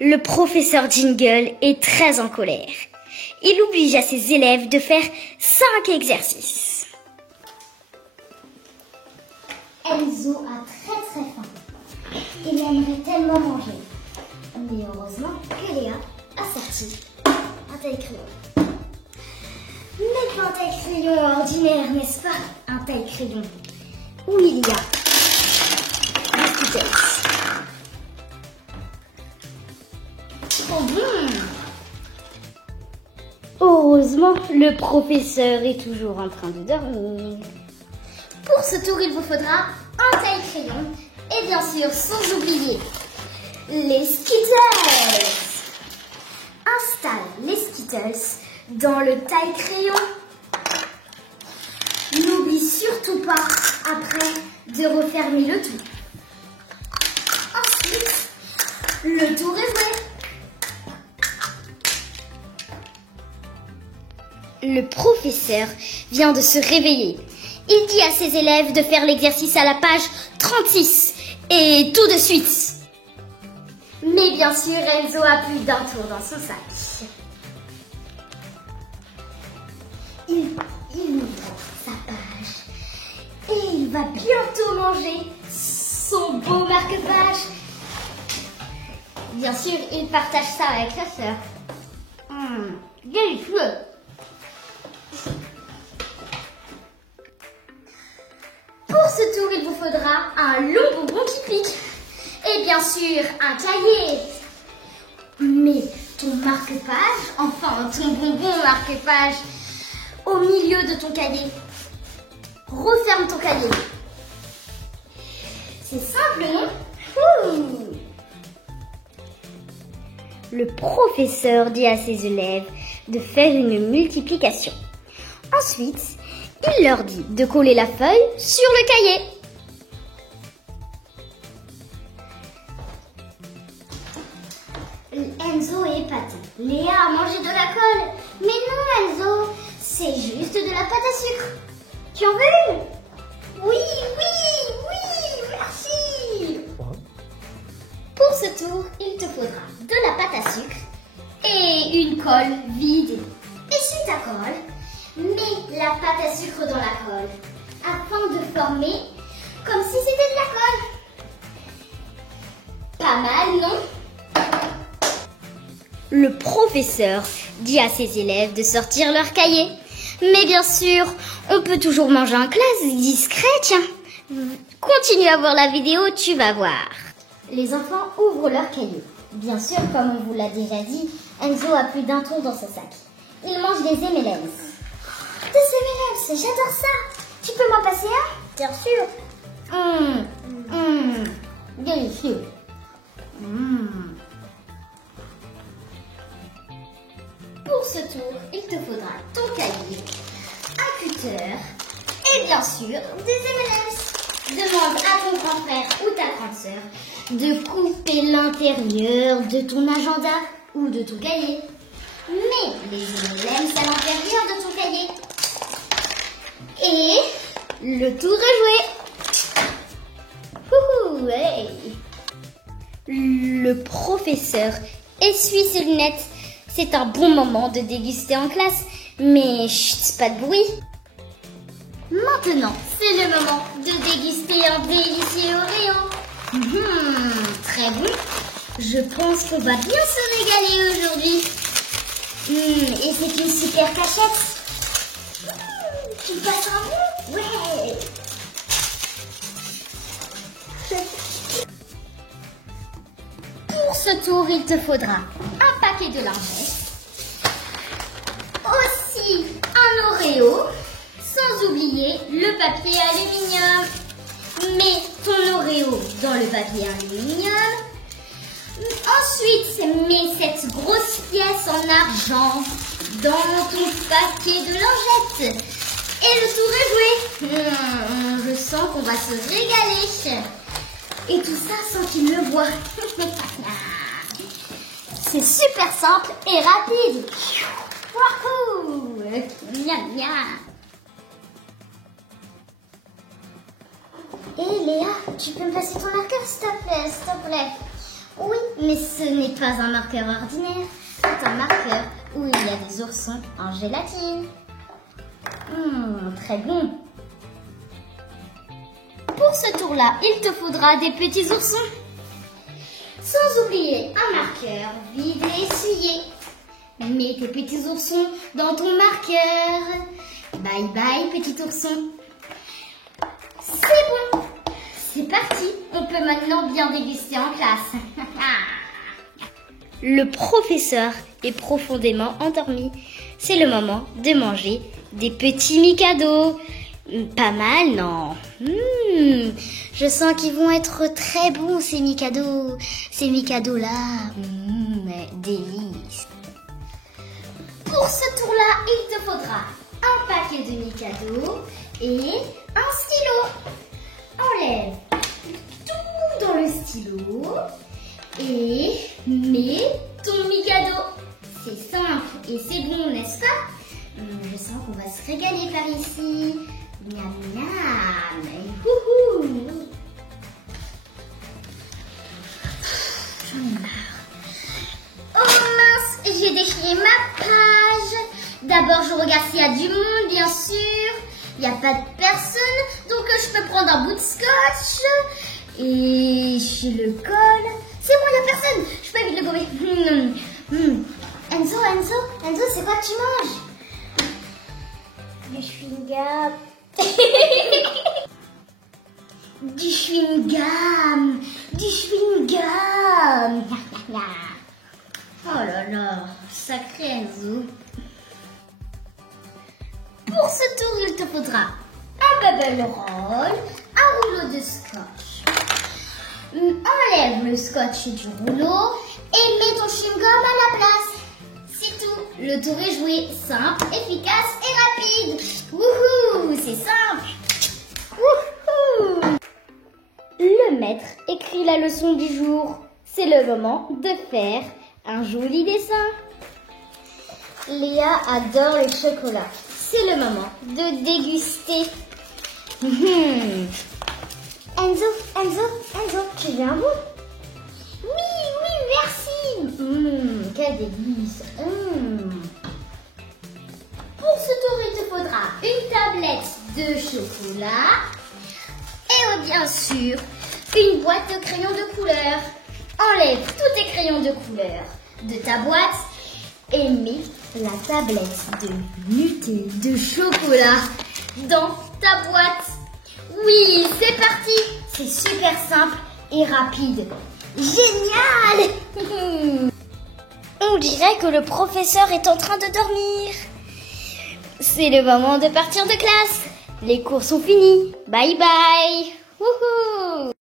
le professeur Jingle est très en colère. Il oblige à ses élèves de faire 5 exercices. Enzo a très faim. Il aimerait tellement manger. Mais heureusement que Léa a sorti un taille-crayon. Mais pas un taille-crayon ordinaire, n'est-ce pas? Un taille-crayon où il y a des Skittles. Oh bon! Heureusement, le professeur est toujours en train de dormir. Pour ce tour, il vous faudra un taille-crayon et bien sûr, sans oublier, les Skittles. Installe les Skittles dans le taille-crayon. N'oublie surtout pas, après, de refermer le tout. Ensuite, le tour est joué. Le professeur vient de se réveiller. Il dit à ses élèves de faire l'exercice à la page 36 et tout de suite. Mais bien sûr, Enzo a plus d'un tour dans son sac. Il ouvre sa page et il va bientôt manger son beau marque-page. Bien sûr, il partage ça avec sa sœur. Délicieux. Pour ce tour, il vous faudra un long bonbon qui pique. Et bien sûr, un cahier. Mais ton marque-page, enfin ton bonbon marque-page, au milieu de ton cahier. Referme ton cahier. C'est simple, non? Le professeur dit à ses élèves de faire une multiplication. Ensuite, il leur dit de coller la feuille sur le cahier. Enzo est épaté. Léa a mangé de la colle. Mais non, Enzo, c'est juste de la pâte à sucre. Tu en veux une? Oui, merci. Pour ce tour, il te faudra de la pâte à sucre et une colle vide. Essuie ta colle, mets la pâte à sucre dans la colle afin de former comme si c'était de la colle. Pas mal, non? Le professeur dit à ses élèves de sortir leur cahier. Mais bien sûr, on peut toujours manger en classe discret, tiens. Continue à voir la vidéo, tu vas voir. Les enfants ouvrent leur cahier. Bien sûr, comme on vous l'a déjà dit, Enzo a plus d'un tour dans son sac. Il mange des M&M's. Des M&M's, j'adore ça. Tu peux m'en passer un? Bien sûr. Délicieux. Pour ce tour, il te faudra ton cahier, un cutter et bien sûr des M&M's. Demande à ton grand frère ou ta grande sœur de couper l'intérieur de ton agenda ou de ton cahier. Mets les M&M's à l'intérieur de ton cahier. Et le tour est joué. Hey. Le professeur essuie ses lunettes. C'est un bon moment de déguster en classe, mais chut, pas de bruit. Maintenant, c'est le moment de déguster un délicieux Oreo. Très bon. Je pense qu'on va bien se régaler aujourd'hui. Et c'est une super cachette. Tu passes un bon? Ouais. Pour ce tour, il te faudra un paquet de lingettes, aussi un Oreo, sans oublier le papier aluminium. Mets ton Oreo dans le papier aluminium. Ensuite, mets cette grosse pièce en argent dans ton paquet de lingettes. Et le tour est joué. Je sens qu'on va se régaler. Et tout ça sans qu'il le voie. C'est super simple et rapide. Wouhou! Miam, miam. Et Léa, tu peux me passer ton marqueur, s'il te plaît, s'il te plaît? Oui, Mais ce n'est pas un marqueur ordinaire, c'est un marqueur où il y a des oursons en gélatine. Très bon. Pour ce tour-là, il te faudra des petits oursons. Sans oublier un marqueur vide et essuyé. Mets tes petits oursons dans ton marqueur. Bye bye, petit ourson. C'est bon. C'est parti. On peut maintenant bien déguster en classe. Le professeur est profondément endormi. C'est le moment de manger des petits Mikado. Pas mal, non? Je sens qu'ils vont être très bons, ces Mikado. Ces Mikado-là. Délice. Pour ce tour-là, il te faudra un paquet de Mikado et un stylo. Enlève tout dans le stylo et mets ton Mikado. C'est simple et c'est bon, n'est-ce pas? Je sens qu'on va se régaler par ici. Miam miam. Houhou. J'en ai marre. Oh mince, j'ai déchiré ma page. D'abord, je regarde s'il y a du monde, bien sûr. Il n'y a pas de personne, donc je peux prendre un bout de scotch. Et je le colle. C'est bon, il n'y a personne. Je peux vite le gommer. Enzo, c'est quoi que tu manges? Du chewing-gum. Du chewing-gum. Du chewing-gum. Oh là là, sacré Enzo. Pour ce tour, il te faudra un bubble roll, un rouleau de scotch. Enlève le scotch du rouleau et mets ton chewing-gum à la place. C'est tout. Le tour est joué. Simple, efficace et rapide. Wouhou, c'est simple. Wouhou. Le maître écrit la leçon du jour. C'est le moment de faire un joli dessin. Léa adore les chocolats. C'est le moment de déguster. Enzo, tu veux un bout? Oui, merci. Quel délice. Pour ce tour, il te faudra une tablette de chocolat et bien sûr une boîte de crayons de couleur. Enlève tous tes crayons de couleur de ta boîte et mets la tablette de Nutella de chocolat dans ta boîte. Oui, c'est parti. C'est super simple et rapide. Génial. On dirait que le professeur est en train de dormir. C'est le moment de partir de classe. Les cours sont finis. Bye bye. Wouhou.